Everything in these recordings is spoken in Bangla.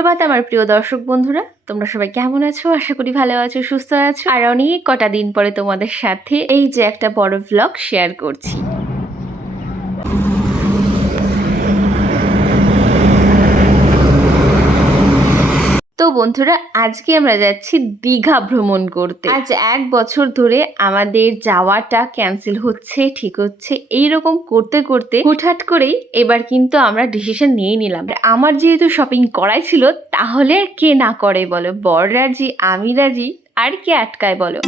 সুপ্রভাত আমার প্রিয় দর্শক বন্ধুরা। তোমরা সবাই কেমন আছো? আশা করি ভালো আছো, সুস্থ আছো। আর অনেক কটা দিন পরে তোমাদের সাথে এই যে একটা বড় ভ্লগ শেয়ার করছি। বন্ধুরা, আজকে আমরা যাচ্ছি দীঘা ভ্রমণ করতে। আজ এক বছর ধরে আমাদের যাওয়াটা ক্যান্সেল হচ্ছে, ঠিক হচ্ছে। এই রকম করতে করতে হুটহাট করেই এবার কিন্তু আমরা ডিসিশন নিয়ে নিলাম। আমার যেহেতু শপিং করাই ছিল, তাহলে কে না করে বলো? বর রাজি, আমি রাজি, আর কে আটকায় বলো?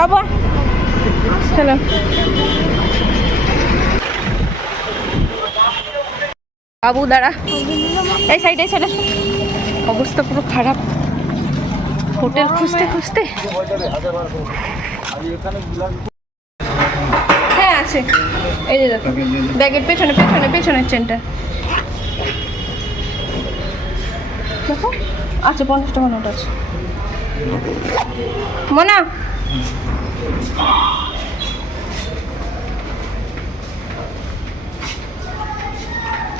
বাবা। চলো। বাবু, দাঁড়া। এই সাইডে এই সাইডে অবস্থা পুরো খারাপ। হোটেল খুঁজতে খুঁজতে। হ্যাঁ আছে। এই যে দেখো, ব্যাগের পেছনে পেছনে, পেছনের চেনটা দেখো আচ্ছা পঞ্চাশ টাকা নোট আছে। মনা?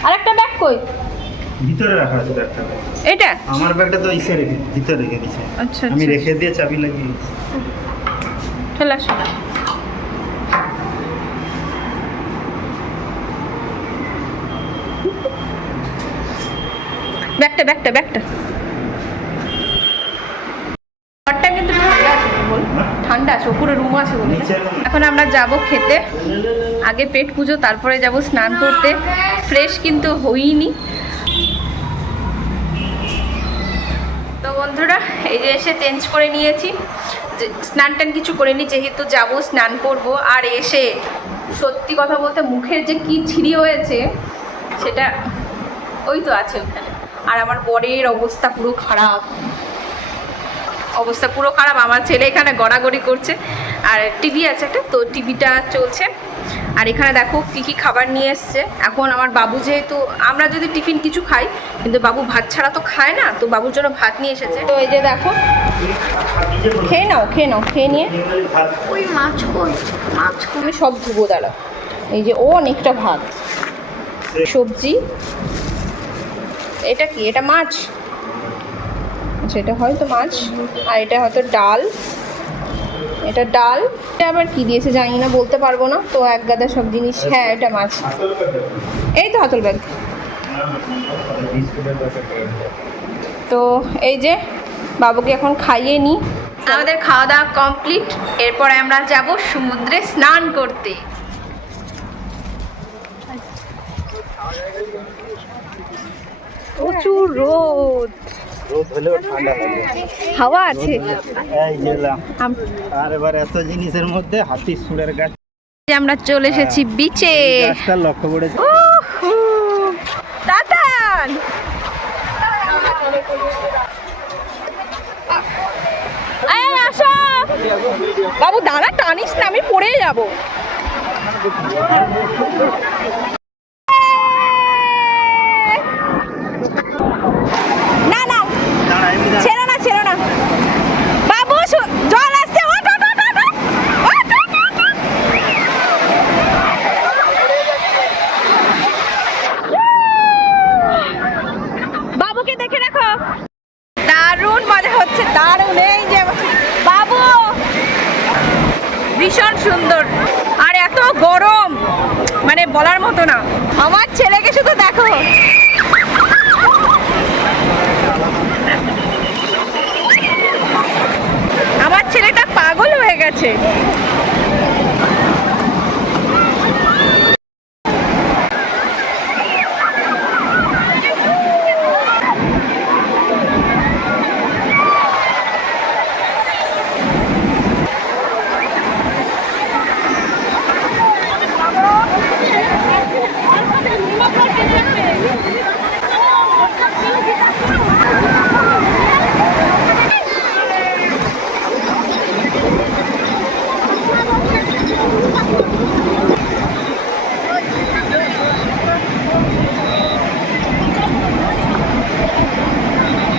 আরেকটা ব্যাগ কই? ভিতরে রাখা আছে ব্যাগটা এটা? আমার ব্যাগটা তো ইসে রেখে ভিতরে রেখে দিয়েছে। আচ্ছা আমি আচ্ছা রেখে দিয়ে চাবি লাগিয়ে। চলে আসো। ব্যাগটা ব্যাগটা ব্যাগটা ঘরটা কিন্তু ঠান্ডা আছে বল ঠান্ডা আছে উপরে রুম আছে বলে নিচের room? এখন আমরা যাব খেতে। আগে পেট পুজো, তারপরে যাব স্নান করতে। ফ্রেশ কিন্তু হইনি। তো বন্ধুরা, এই যে এসে চেঞ্জ করে নিয়েছি। স্নান টান কিছু করিনি যেহেতু যাব স্নান করব। আর এসে সত্যি কথা বলতে মুখের যে কি ছিঁড়ি হয়েছে, সেটা ওই তো আছে ওখানে। আর আমার বরের অবস্থা পুরো খারাপ। অবস্থা পুরো খারাপ। আমার ছেলে এখানে গড়াগড়ি করছে। আর টিভি আছে একটা তো টিভিটা চলছে। আর এখানে দেখো কী কী খাবার নিয়ে এসছে। এখন আমার বাবু যেহেতু আমরা যদি টিফিন কিছু খাই কিন্তু বাবু ভাত ছাড়া তো খায় না তো বাবুর জন্য ভাত নিয়ে এসেছে। তো এই যে দেখো খেয়ে নাও খেয়ে নাও খেয়ে নিয়ে। ওই মাছ মাছ আমি সব ধুবো দাঁড়া এই যে ও অনেকটা ভাত। সবজি। এটা কি? এটা মাছ? আচ্ছা এটা হয়তো মাছ। আর এটা হয়তো ডাল। এটা ডাল। এটা আবার কি দিয়েছে জানি না বলতে পারব না। তো এক গাদা সব জিনিস হ্যাঁ এটা মাছ। এই তো হাতল ব্যাগ। তো এই যে বাবুকে এখন খাইয়ে নিই আমাদের খাওয়া দাওয়া কমপ্লিট। এরপরে আমরা যাব সমুদ্রে স্নান করতে। প্রচুর রোদ। রোদ হলেও ঠান্ডা লাগে হাওয়া আছে? এই গেলাম আর এবার এত জিনিসের মধ্যে হাতি সুরের গাছ। আমরা চলে এসেছি বিচে গাছটা লক্ষ্য করেছে বাবু দাঁড়া টানিস না আমি পড়ে যাব না না দাঁড়া এমনি দাঁড়া। ছেড়ো না ছেড়ো না বাবু শু- জল আসছে ওঠ, ওঠ, ওঠ, ওঠ, ওঠ। ওঠ, ওঠ, ওঠ, ওঠ। বাবুকে দেখে রাখো দারুণ মজা হচ্ছে দারুণ এই যে বাবু ভীষণ সুন্দর। আর এত গরম মানে বলার মতো না। আমার ছেলেকে শুধু দেখো। আমার ছেলেটা পাগল হয়ে গেছে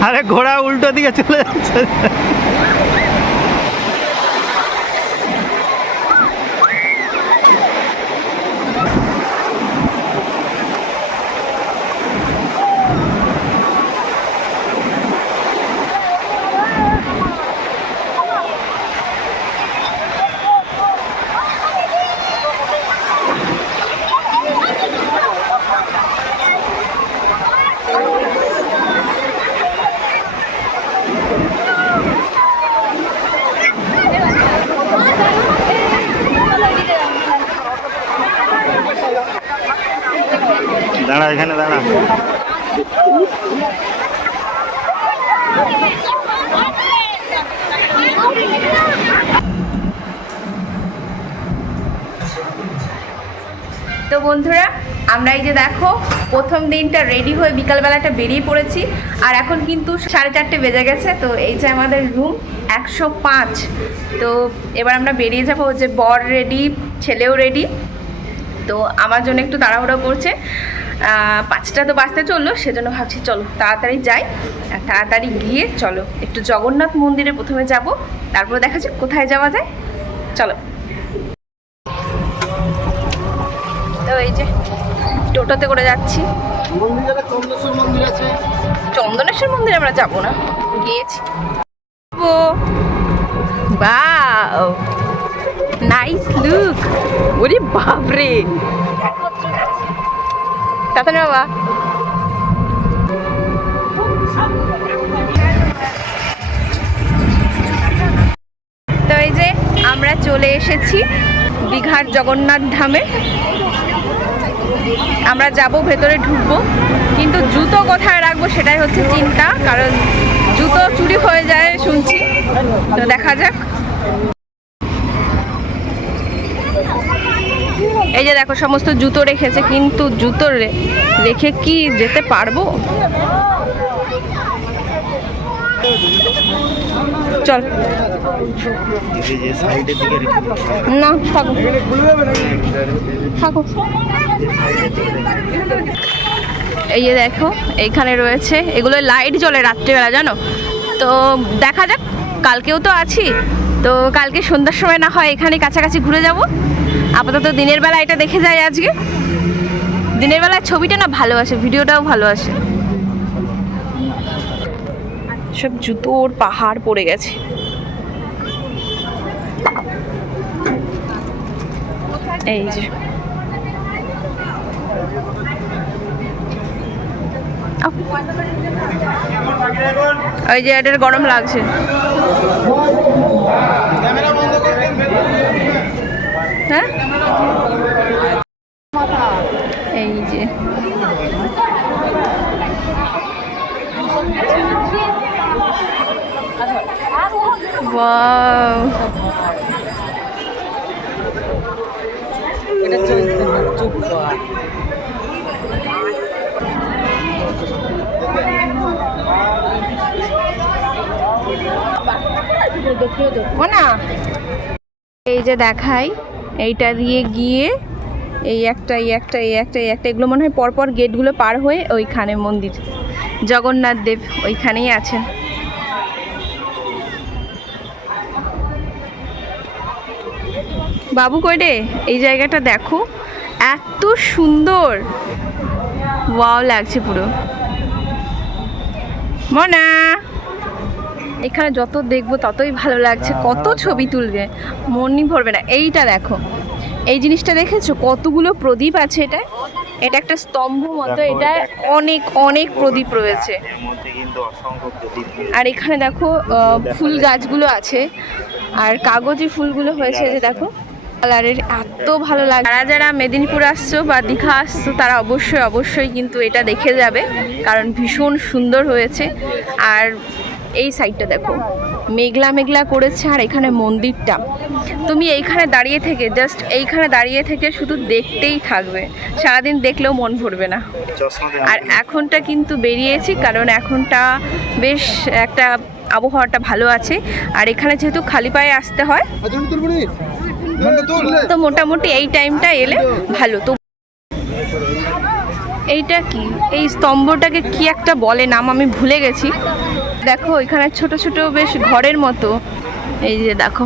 আরে ঘোড়া উল্টো দিকে চলে যাচ্ছে দাঁড়া এখানে দাঁড়া। তো বন্ধুরা, আমরা এই যে দেখো, প্রথম দিনটা রেডি হয়ে বিকালবেলাটা বেরিয়ে পড়েছি, আর এখন কিন্তু সাড়ে চারটে বেজে গেছে, তো এই যে আমাদের রুম একশো পাঁচ। তো এবার আমরা বেরিয়ে যাব যে বর রেডি ছেলেও রেডি তো আমার জন্য একটু তাড়াহুড়ো করছে। পাঁচটা তো বাজতে চলল সেজন্য ভাবছি চলো তাড়াতাড়ি যাই আর তাড়াতাড়ি গিয়ে চলো। একটু জগন্নাথ মন্দিরে প্রথমে যাব তারপর দেখা যাক কোথায় যাওয়া যায়। চলো। তো এই যে টোটোতে করে যাচ্ছি। চন্দনেশ্বর মন্দিরে আমরা যাব না গিয়েছি। বাও নাইস লুক ওরে বাপরে! তাড়াতাড়ি বাবা তো এই যে আমরা চলে এসেছি দীঘার জগন্নাথ ধামে। আমরা যাব, ভেতরে ঢুকবো। কিন্তু জুতো কোথায় রাখব সেটাই হচ্ছে চিন্তা, কারণ জুতো চুরি হয়ে যায় শুনছি। তো দেখা যাক। যে দেখো, সমস্ত জুতো রেখেছে, কিন্তু জুতো রেখে কি যেতে পারব? চল। না এই যে দেখো এইখানে রয়েছে, এগুলো লাইট জ্বলে রাত্রিবেলা, জানো? তো দেখা যাক, কালকেও তো আছি। তো কালকে সন্ধ্যার সময় না হয় এখানে কাছাকাছি ঘুরে যাব। আপাতত দিনের বেলা এটা দেখে যাই আজকে। দিনের বেলায় ছবিটা না ভালো আসে ভিডিওটাও ভালো আসে সব জুতোর পাহাড় পড়ে গেছে। এই যে। ওই যে এটার গরম লাগছে। এই যে। Wow. ও না। এই যে দেখাই। এইটা দিয়ে গিয়ে এই একটা এই একটা এই একটা এই একটা, এগুলো মনে হয় পরপর গেটগুলো পার হয়ে ওইখানে মন্দির। জগন্নাথ দেব ওইখানেই আছেন। বাবু কই রে? এই জায়গাটা দেখো। এত সুন্দর। ওয়াও লাগছে পুরো। মনা। এখানে যত দেখব ততই ভালো লাগছে কত ছবি তুলবে মনই ভরবে না। এইটা দেখো এই জিনিসটা দেখেছ? কতগুলো প্রদীপ আছে এটা? এটা একটা স্তম্ভ মতো এটা অনেক অনেক প্রদীপ রয়েছে। আর এখানে দেখো ফুল গাছগুলো আছে আর কাগজে ফুলগুলো হয়েছে যে দেখো কালারের এত ভালো লাগে যারা যারা মেদিনীপুর আসছো বা দীঘা আসছো তারা অবশ্যই অবশ্যই কিন্তু এটা দেখে যাবে কারণ ভীষণ সুন্দর হয়েছে। আর এই সাইডটা দেখো। মেঘলা মেঘলা করেছে আর এখানে মন্দিরটা। তুমি এইখানে দাঁড়িয়ে থেকে জাস্ট এইখানে দাঁড়িয়ে থেকে শুধু দেখতেই থাকবে। সারাদিন দেখলেও মন ভরবে না। আর এখনটা কিন্তু বেরিয়েছি কারণ এখনটা বেশ একটা আবহাওয়াটা ভালো আছে। আর এখানে যেহেতু খালি পায়ে আসতে হয় তো মোটামুটি এই টাইমটা এলে ভালো। তো এইটা কি? এই স্তম্ভটাকে কি একটা বলে? নাম আমি ভুলে গেছি। দেখো এখানে ছোট ছোট বেশ ঘরের মতো। এই যে দেখো।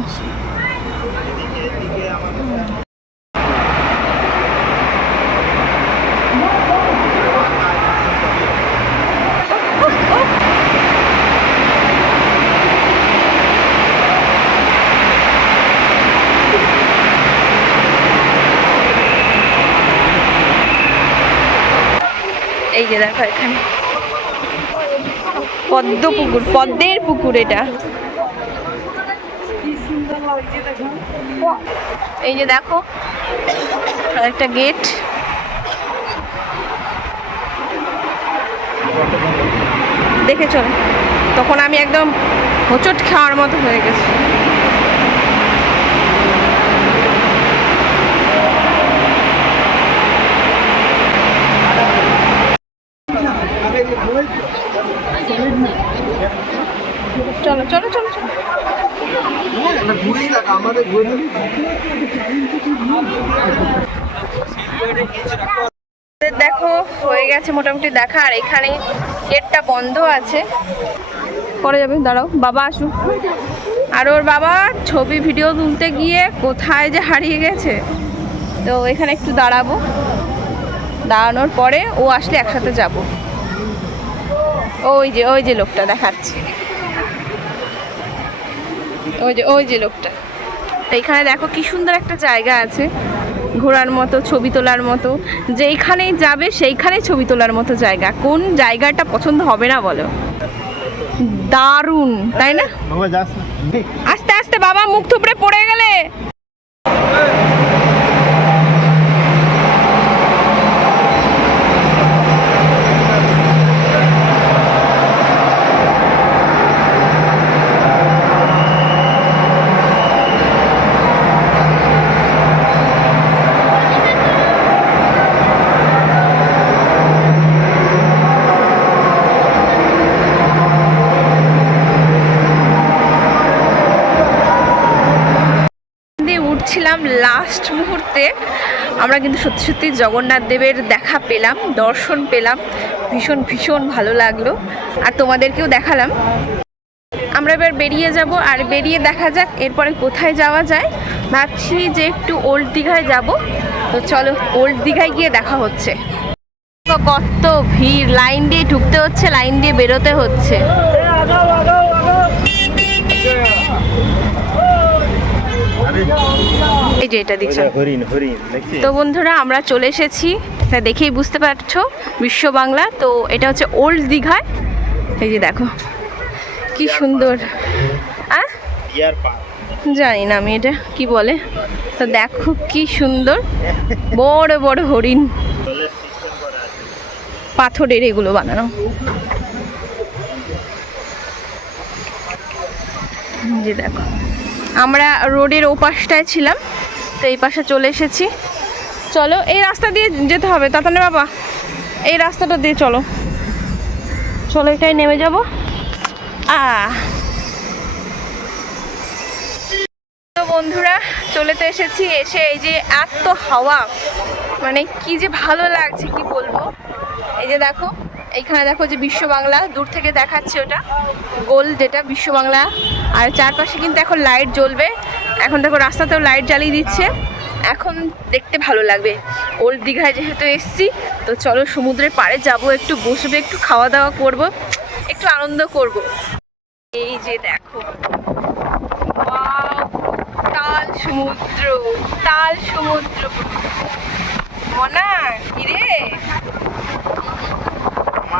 এই যে দেখো এখানে। পদ্ম পুকুর, পদ্মের পুকুর এটা। এই যে দেখো একটা গেট। দেখে তখন আমি একদম হোঁচট খাওয়ার মতো হয়ে গেছি। চলো চলো চলো চলো। দেখো, হয়ে গেছে মোটামুটি দেখা, আর এখানে গেটটা বন্ধ আছে। পরে যাবে, দাঁড়াও, বাবা আসুক। আর ওর বাবা ছবি ভিডিও তুলতে গিয়ে কোথায় যে হারিয়ে গেছে? তো এখানে একটু দাঁড়াবো। দাঁড়ানোর পরে ও আসলে একসাথে যাব। ওই যে ওই যে লোকটা দেখাচ্ছে। ওই যে ওই যে লোকটা। এইখানে দেখো কি সুন্দর একটা জায়গা আছে ঘোরার মতো ছবি তোলার মতো। যেইখানেই যাবে সেইখানেই ছবি তোলার মতো জায়গা। কোন জায়গাটা পছন্দ হবে না বলো? দারুণ তাই না? আস্তে আস্তে বাবা মুখ থুপড়ে পড়ে গেলে। লাস্ট মুহূর্তে আমরা কিন্তু সত্যি সত্যি জগন্নাথ দেবের দেখা পেলাম, দর্শন পেলাম। ভীষণ ভীষণ ভালো লাগল। আর তোমাদেরকেও দেখালাম। আমরা এবার বেরিয়ে যাব আর বেরিয়ে দেখা যাক এরপরে কোথায় যাওয়া যায়। ভাবছি যে একটু ওল্ড দীঘায় যাব। তো চলো ওল্ড দীঘায় গিয়ে দেখা হচ্ছে। কত ভিড়, লাইন দিয়ে ঢুকতে হচ্ছে, লাইন দিয়ে বেরোতে হচ্ছে এই যে এটা দেখছিস তো বন্ধুরা আমরা চলে এসেছি। দেখেই বুঝতে পারছ বিশ্ব বাংলা। তো এটা হচ্ছে ওল্ড দীঘায় এই যে দেখো কি সুন্দর। জানি না আমি এটা কি বলে। তো দেখো কি সুন্দর বড় বড় হরিণ। পাথরের এগুলো বানানো। যে দেখো আমরা রোডের ওপাশটায় ছিলাম। তো এই পাশে চলে এসেছি। চলো, এই রাস্তা দিয়ে যেতে হবে। তাতানে বাবা, এই রাস্তাটা দিয়ে চলো। চলো, এটাই নেমে যাব। আ বন্ধুরা, চলে তো এসেছি। এসে এই যে এত হাওয়া মানে কি যে ভালো লাগছে, কি বলব? এই যে দেখো, এইখানে দেখো যে বিশ্ব বাংলা, দূর থেকে দেখাচ্ছে ওটা। গোল যেটা, বিশ্ব বাংলা। আর চারপাশে কিন্তু এখন লাইট জ্বলবে। এখন দেখো রাস্তাতেও লাইট জ্বালিয়ে দিচ্ছে। এখন দেখতে ভালো লাগবে। ওল্ড দীঘায় যেহেতু এসছি, তো চলো সমুদ্রের পাড়ে যাব, একটু বসবে, একটু খাওয়া দাওয়া করব, একটু আনন্দ করব। এই যে দেখো! তাল সমুদ্র তাল সমুদ্র। মনা, কিরে? না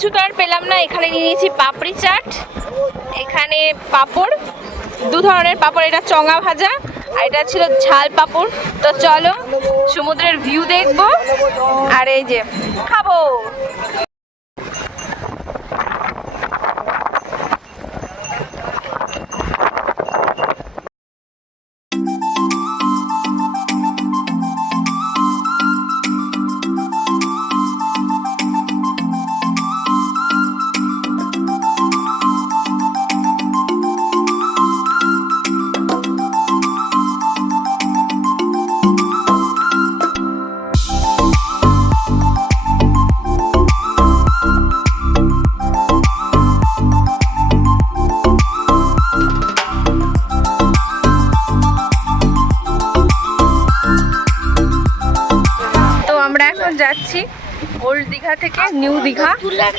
কিছু তো আর পেলাম না। এখানে নিয়ে নিয়েছি পাপড়ি চাট, এখানে পাপড়, দু ধরনের পাপড়, এটা চঙা ভাজা আর এটা ছিল ঝাল পাপড়। তো চলো সমুদ্রের ভিউ দেখব আর এই যে খাব।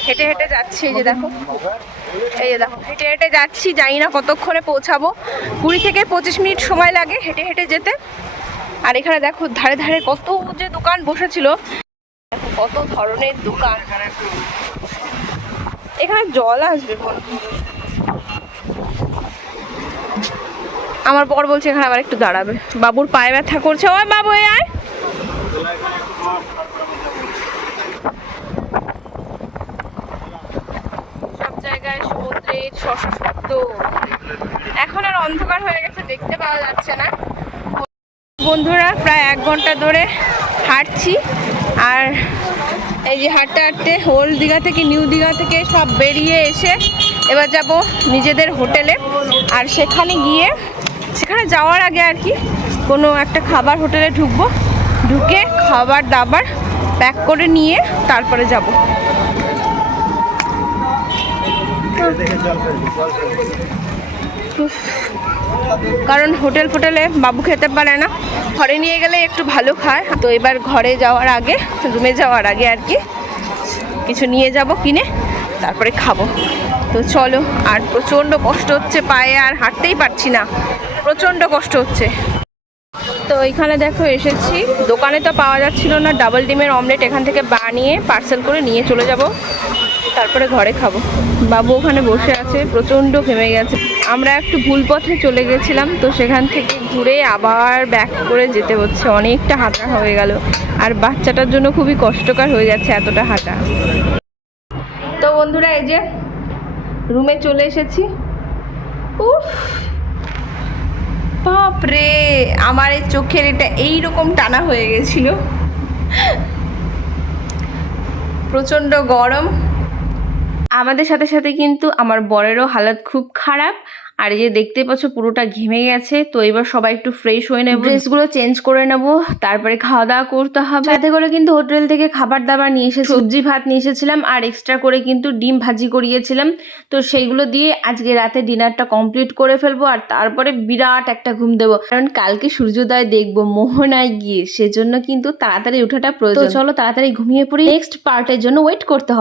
হেঁটে হেঁটে যাচ্ছি যে দেখো। এই যে দেখো, হেঁটে হেঁটে যাচ্ছি, জানি না কতক্ষণে পৌঁছাবো। কুড়ি থেকে পঁচিশ মিনিট সময় লাগে হেঁটে হেঁটে যেতে। আর এখানে দেখো, ধারে ধারে কত যে দোকান বসেছিল। কত ধরনের দোকান। এখানে জল আসবে আমার বর বলছে, এখানে আবার একটু দাঁড়াবে। বাবুর পায়ে ব্যথা করছে। ওই বাবু আয়। জায়গায় সমুদ্রের শস্য এখন আর অন্ধকার হয়ে গেছে, দেখতে পাওয়া যাচ্ছে না। বন্ধুরা, প্রায় এক ঘণ্টা ধরে হাঁটছি। আর এই যে হাঁটতে হাঁটতে ওল্ড দীঘা থেকে, নিউ দীঘা থেকে সব বেরিয়ে এসে এবার যাব নিজেদের হোটেলে। আর সেখানে গিয়ে, সেখানে যাওয়ার আগে আর কি, কোনো একটা খাবার হোটেলে ঢুকবো। ঢুকে খাবার দাবার প্যাক করে নিয়ে তারপরে যাব। কারণ হোটেল ফোটেলে বাবু খেতে পারে না। ঘরে নিয়ে গেলে একটু ভালো খায়। তো এবার ঘরে যাওয়ার আগে, রুমে যাওয়ার আগে আর কি, কিছু নিয়ে যাব, কিনে, তারপরে খাব। তো চলো, আর প্রচণ্ড কষ্ট হচ্ছে পায়ে, আর হাঁটতেই পারছি না। প্রচণ্ড কষ্ট হচ্ছে। তো এখানে দেখো, এসেছি। দোকানে তো পাওয়া যাচ্ছিল না, ডাবল ডিমের অমলেট এখান থেকে বানিয়ে, পার্সেল করে নিয়ে চলে যাব। তারপরে ঘরে খাব। বাবু ওখানে বসে আছে, প্রচণ্ড ঘেমে গেছে। আমরা একটু ভুল পথে চলে গেছিলাম, তো সেখান থেকে ঘুরে আবার ব্যাক করে যেতে হচ্ছে। অনেকটা হাঁটা হয়ে গেল। আর বাচ্চাটার জন্য খুবই কষ্টকর হয়ে যাচ্ছে এতটা হাঁটা। তো বন্ধুরা, এই যে রুমে চলে এসেছি। উফ! বাপরে! আমার এই চোখের এটা এই রকম টানা হয়ে গেছিল। প্রচণ্ড গরম। আমাদের সাথে সাথে কিন্তু আমার বরেরও হালত খুব খারাপ। আর এই যে দেখতে পাচ্ছ পুরোটা ঘেমে গেছে তো এবার সবাই একটু ফ্রেশ হয়ে নেব। ড্রেসগুলো চেঞ্জ করে নেব তারপরে খাওয়া দাওয়া করতে হবে। সাথে করে কিন্তু হোটেল থেকে খাবার দাবার নিয়ে এসে সবজি ভাত নিয়ে এসেছিলাম আর এক্সট্রা করে কিন্তু ডিম ভাজি করিয়েছিলাম। তো সেইগুলো দিয়ে আজকে রাতে ডিনারটা কমপ্লিট করে ফেলব আর তারপরে বিরাট একটা ঘুম দেবো। কারণ কালকে সূর্যোদয় দেখব মোহনায় গিয়ে। সেজন্য কিন্তু তাড়াতাড়ি ওঠাটা প্রয়োজন। চলো তাড়াতাড়ি ঘুমিয়ে পড়ি। নেক্সট পার্টের জন্য ওয়েট করতে হবে।